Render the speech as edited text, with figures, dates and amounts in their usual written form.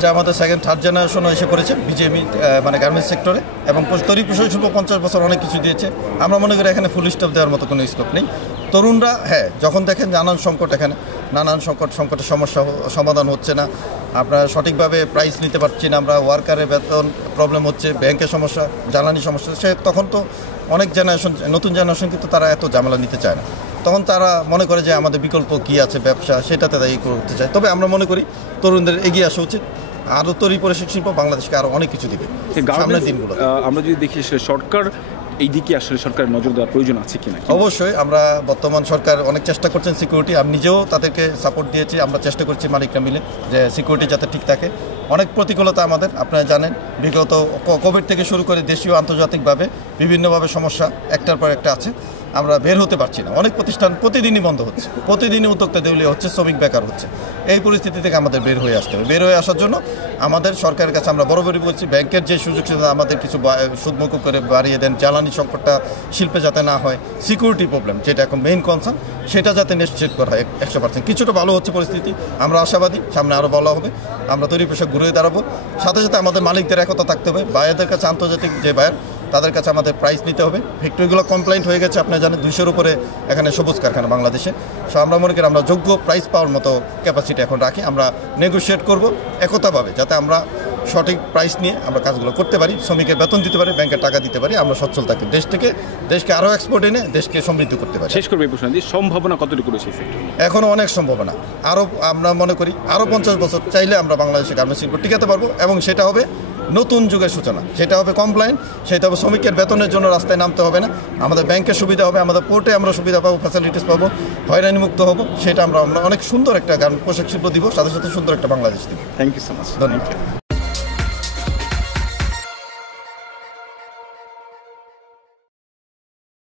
এটা আমাদের second third জেনারেশনও এসে পড়েছে বিজেপি মানে গার্মেন্টস সেক্টরে, এবং তৈরি পোশাক শিল্প 50 বছর অনেক কিছু দিয়েছে। আমরা মনে করি এখানে ফুল স্টপ দেওয়ার মতো কোনো স্কোপ নেই। তরুণরা যখন দেখেন নানান সংকট, এখানে নানান সংকটের সমস্যা সমাধান হচ্ছে না, আপনারা সঠিকভাবে প্রাইস নিতে পারছি না, আমরা ওয়ার্কারের বেতন প্রবলেম হচ্ছে, ব্যাংকের সমস্যা, জ্বালানি সমস্যা, তখন তো অনেক জেনারেশন, নতুন জেনারেশন কিন্তু তারা এত ঝামেলা নিতে চায় না। তখন তারা মনে করে যে আমাদের বিকল্প কী আছে, ব্যবসা, সেটাতে তাই করতে চায়। তবে আমরা মনে করি তরুণদের এগিয়ে আসা উচিত। আরও তৈরি পোশাক শিল্প বাংলাদেশকে আরও অনেক কিছু দিবে সামনের দিনগুলো। আমরা যদি দেখি সরকার এই দিকে আসলে সরকারের নজর দেওয়ার প্রয়োজন আছে কিনা? অবশ্যই আমরা বর্তমান সরকার অনেক চেষ্টা করছেন সিকিউরিটি, আমি নিজেও তাদেরকে সাপোর্ট দিয়েছি। আমরা চেষ্টা করছি মালিকরা মিলে যে সিকিউরিটি যাতে ঠিক থাকে। অনেক প্রতিকূলতা আমাদের, আপনারা জানেন বিগত কোভিড থেকে শুরু করে দেশীয় আন্তর্জাতিকভাবে বিভিন্নভাবে সমস্যা একটার পর একটা আছে, আমরা বের হতে পারছি না। অনেক প্রতিষ্ঠান প্রতিদিনই বন্ধ হচ্ছে, প্রতিদিনই উদ্যোক্তা দেউলিয়া হচ্ছে, শ্রমিক বেকার হচ্ছে। এই পরিস্থিতি থেকে আমাদের বের হয়ে আসতে হবে। বের হয়ে আসার জন্য আমাদের সরকারের কাছে আমরা বরাবরই বলছি, ব্যাংকের যে সুযোগ সুবিধা আমাদের কিছু সুদমুকুব করে বাড়িয়ে দেন, জ্বালানি সংকটটা শিল্পে যাতে না হয়, সিকিউরিটি প্রবলেম যেটা এখন মেইন কনসার্ন, সেটা যাতে নিশ্চিত করা হয় 100%। কিছুটা ভালো হচ্ছে পরিস্থিতি, আমরা আশাবাদী সামনে আরও ভালো হবে। আমরা তৈরি পোশাক ঘুরে দাঁড়াবো। সাথে সাথে আমাদের মালিকদের একতা থাকতে হবে, বায়ারদের কাছে, আন্তর্জাতিক যে বায়ার তাদের কাছে আমাদের প্রাইস নিতে হবে। ফ্যাক্টরিগুলো কমপ্লেন্ট হয়ে গেছে, আপনারা জানেন 200-র উপরে এখানে সবুজ কারখানা বাংলাদেশে। সো আমরা মনে করি আমরা যোগ্য প্রাইস পাওয়ার মতো ক্যাপাসিটি এখন রাখি। আমরা নেগোশিয়েট করব একতাভাবে, যাতে আমরা সঠিক প্রাইস নিয়ে আমরা কাজগুলো করতে পারি, শ্রমিকের বেতন দিতে পারি, ব্যাংকের টাকা দিতে পারি, আমরা সচ্ছল থাকি, দেশকে আরও এক্সপোর্ট এনে দেশকে সমৃদ্ধ করতে পারি। শেষ করবে প্রশ্ন, সম্ভাবনা কতটুকু রয়েছে? এখনও অনেক সম্ভাবনা। আমরা মনে করি আরও 50 বছর চাইলে আমরা বাংলাদেশে গার্মেন্টস শিল্প টিকাতে পারবো, এবং সেটা হবে নতুন যুগের সূচনা। সেটা হবে কমপ্লায়েন্ট, সেটা হবে শ্রমিকের বেতনের জন্য রাস্তায় নামতে হবে না, আমাদের ব্যাংকের সুবিধা হবে, আমাদের পোর্টে আমরা সুবিধা পাবো, ফ্যাসিলিটিস পাবো, হয়রানিমুক্ত হবো। সেটা আমরা অনেক সুন্দর একটা পোশাক শিল্প দিব, সাথে সাথে সুন্দর একটা বাংলাদেশ দিব। Thank you so much. ধন্যবাদ।